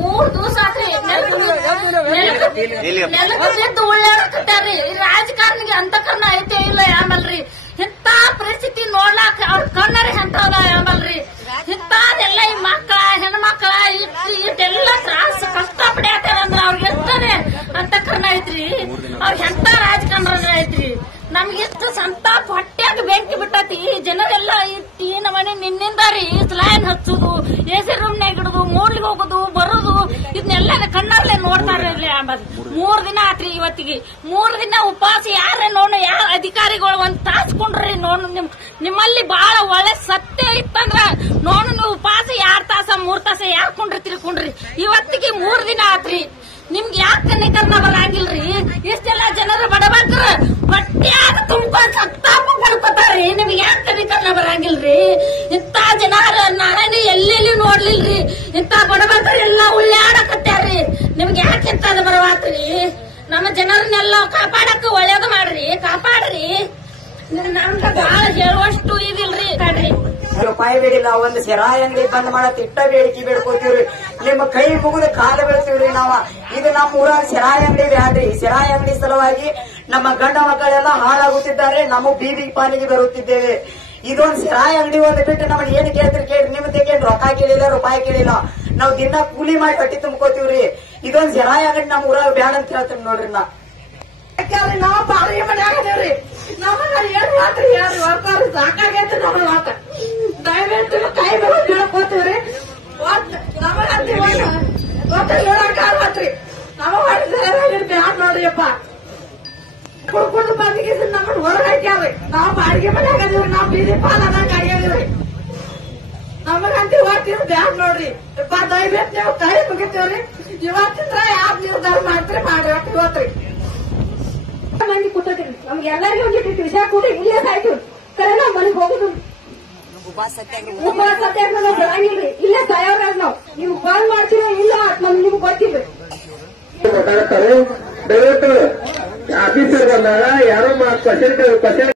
ಮೂರ್ ದಿವಸ ಈ ರಾಜಕಾರಣಿಗೆ ಅಂತಕರ್ಣ ಐತೆ ಇಲ್ಲ ಆಮಲ್ರಿ ಇಂತ ಪರಿಸ್ಥಿತಿ ನೋಡ್ಲಾಕ ಅವ್ರ ಕಣ್ಣರ ಹೆಂತದ ಆಮಲ್ರಿ ಇಂತಾದೆಲ್ಲ ಈ ಮಕ್ಕಳ ಹೆಣ್ಮಕ್ಳ ಇದೆಲ್ಲ ತ್ರಾಸ ಕಷ್ಟ ಪಡ್ಯಾತಾರ ಅಂದ್ರ ಅವ್ರಿಗೆ ಎಷ್ಟನೇ ಅಂತಕರ್ಣ ಐತ್ರಿ? ಅವ್ರ ಎಂತ ರಾಜಕಾರಣ ಐತ್ರಿ? ನಮ್ಗೆಷ್ಟು ಸಂತಾಪ ಹೊಟ್ಯಾಗ ಬೆಂಕಿ ಬಿಟ್ಟತಿ. ಈ ಜನರೆಲ್ಲ ಈ ನಮ್ಮನೆ ನಿನ್ನಿಂದ ರೀ ಲೈನ್ ಹಚ್ಚುದು ಎಸಿ ರೂಮ್ನಾಗ ಇಡುದು ಮೂಡ್ಲಿಗೆ ಹೋಗುದು ಬರುದು. ಇದನ್ನೆಲ್ಲ ಕಣ್ಣಲ್ಲೇ ನೋಡ್ತಾರೆ ಇಲ್ಲಿ ಅಂಬದ್ ಮೂರ್ ದಿನ ಆತ್ರಿ ಇವತ್ತಿಗೆ. ಮೂರ್ ದಿನ ಉಪವಾಸ ಯಾರ ನೋಡು ಯಾರ ಅಧಿಕಾರಿಗಳು ಒಂದ್ ತಾಸ್ಕೊಂಡ್ರಿ ನೋಡು ನಿಮ್ ನಿಮ್ಮಲ್ಲಿ ಬಹಳ ಒಳ್ಳೆ ಸತ್ಯ ಇತ್ತಂದ್ರ ನೋಡು ನೀವು ಉಪವಾಸ ಯಾರ್ ತಾಸ, ಮೂರ್ ತಾಸ ಯಾರ್ ಕುಂಡ್ರಿ ಕೊಂಡ್ರಿ ಇವತ್ತಿಗೆ ಮೂರ್ ದಿನ ಆತ್ರಿ. ನಿಮ್ಗೆ ಯಾಕೆ ನಿಕರ್ನ ಬರಂಗಿಲ್ರಿ ಇಷ್ಟೆಲ್ಲ ಜನರು ಬಡಬಗ್ರ ಬಟ್ಟೆಯಾಗ ತುಂಬ್ಕೊಂಡ್ ಸತ್ತಾಪ ಪಡ್ಕೋತಾರ್ರಿ. ನಿಮ್ಗೆ ಯಾಕೆ ನಿಕರ್ನ ಬರಂಗಿಲ್ರಿ ಇಂತ ಜನ ನಾರಾಯಣ ಎಲ್ಲೆಲ್ಲಿ ನೋಡ್ಲಿಲ್ರಿ ಇಂತ ಬಡಬಗ್ರ ಎಲ್ಲ ಉಳ್ಳಾಡಕತ್ತಾರ್ರಿ ನಿಮ್ಗೆ ಯಾಕೆ ಇಂತ ಬರವಾತ್ರಿ ನಮ್ಮ ಜನರನ್ನೆಲ್ಲ ಕಾಪಾಡಕ್ ಒಳ್ಳೇದು ಮಾಡ್ರಿ, ಕಾಪಾಡ್ರಿ. ನಮ್ಗ ಬಹಳ ಹೇಳುವಷ್ಟು ಇದಿಲ್ರಿ ಕಡ್ರಿ ರೂಪಾಯಿ ಬೇಡಿಲ್ಲ, ಒಂದು ಸಿರಾಯಿ ಅಂಗಡಿ ಬಂದ್ ಮಾಡತ್ ಇಟ್ಟ ಬೇಡಿಕೆ ಬೇಡ್ಕೋತೀವ್ರಿ. ನಿಮ್ಮ ಕೈ ಮುಗಿದ ಕಾಲ ಬೀಳ್ತೀವ್ರಿ ನಾವ. ಇದು ನಮ್ಮ ಊರಾಗ ಸಿರಾಯಿ ಅಂಗಡಿ ಬ್ಯಾಡ್ರಿ ಸಿರಾಯಿ ಅಂಗಡಿ ಸಲುವಾಗಿ ನಮ್ಮ ಗಂಡ ಮಕ್ಕಳೆಲ್ಲ ಹಾಳಾಗುತ್ತಿದ್ದಾರೆ. ನಮ್ಮ ಬೀದಿ ಪಾಲಿಗೆ ಬರುತ್ತಿದ್ದೇವೆ. ಇದೊಂದು ಸಿರಾಯಿ ಅಂಗಡಿ ಒಂದು ಬಿಟ್ಟು ನಮ್ಮನ್ನ ಏನ್ ಕೇಳ್ತೀರಿ ಕೇಳಿ ನಿಮ್ದಕ್ಕೆ ರೊಕ್ಕ ಕೇಳಿಲ್ಲ, ರೂಪಾಯಿ ಕೇಳಿಲ್ಲ. ನಾವ್ ದಿನ ಕೂಲಿ ಮಾಡಿ ಕಟ್ಟಿ ತುಂಬ್ಕೋತೀವ್ರಿ. ಇದೊಂದ್ ಸಿರಾಯಿ ಅಂಗಡಿ ನಮ್ಮ ಊರಾಗ ಬ್ಯಾಡ ಅಂತ ಹೇಳ್ತೀನಿ ನೋಡ್ರಿ ನಾ. ನಾವು ಬಾಡಿಗೆ ಮನ್ಯಾಗ ಅದೇವ್ರಿ? ನಮ್ಮನ್ನ ಏನ್ ಮಾತ್ರ ಯಾರು ವರ್ತಾರ ಸಾಕಾಗೈತೆ ನಮ್ಮ ಮಾತ. ದಯವಿಟ್ಟು ಕೈ ಹೇಳ್ಕೋತೀವ್ರಿ ಒಟ್ ನಮಗಂತ ಹೇಳಕ್ ಆಗತ್ರಿ ನಮ್ಮ ಬ್ಯಾಡ ನೋಡ್ರಿಯಪ್ಪ. ಕುಡ್ಕೊಂಡು ಬಂದಿಗಿದ್ರೆ ನಮ್ಮನ್ನ ಹೊರಗಾಕ್ಯಾವ್ರಿ ನಾವ್ ಬಾಡಿಗೆ ಮನ್ಯಾಗ ಅದೇವ್ರಿ ನಾವು ಬೀದಿ ಪಾಲ್ ಅನ್ನಂಗ ಆಗ್ಯಾವ್ರಿ ನಮಗಂತ ಇವತ್ತಿನ ಬ್ಯಾಡ್ ನೋಡ್ರಿ ದಯವಿಟ್ಟು ನೀವು ಕೈ ಮುಗಿತೇವ್ರಿ. ಇವತ್ತಿಂದ ಯಾವ್ ನಿರ್ಧಾರ ಮಾಡ್ತೀರಿ ಮಾಡ್ರಿ ಒಟ್ಟು ಇವತ್ರಿ. ಮಂದಿ ಕೂತಿರಿ ನಮ್ಗೆ ಎಲ್ಲರಿಗೂ ಒಂದಿಟ್ಟು ವಿಷಯ ಕೂಡಿ ಇಲ್ಲೇ ಸಾಯ್ತು ಕರೆ ನಾವ್ ಮನೆಗೆ ಹೋಗುದು. ಉಪವಾಸ ಸತ್ಯಾಗ್ರಹ ನಾವು ಬರಂಗಿಲ್ರಿ ಇಲ್ಲೇ ಸಾಯೋರ್ಯಾಗ ನಾವು? ನೀವು ಕಾಲ್ ಮಾಡ್ತೀರೋ ಇಲ್ಲ ನಮ್ ನಿಮ್ಗೆ ಗೊತ್ತಿಲ್ರಿ. ದಯವಿಟ್ಟು ಆಫೀಸರ್ ಬಂದಾಗ ಯಾರೋ ಕ್ವಶನ್ ಕ್ವಶನ್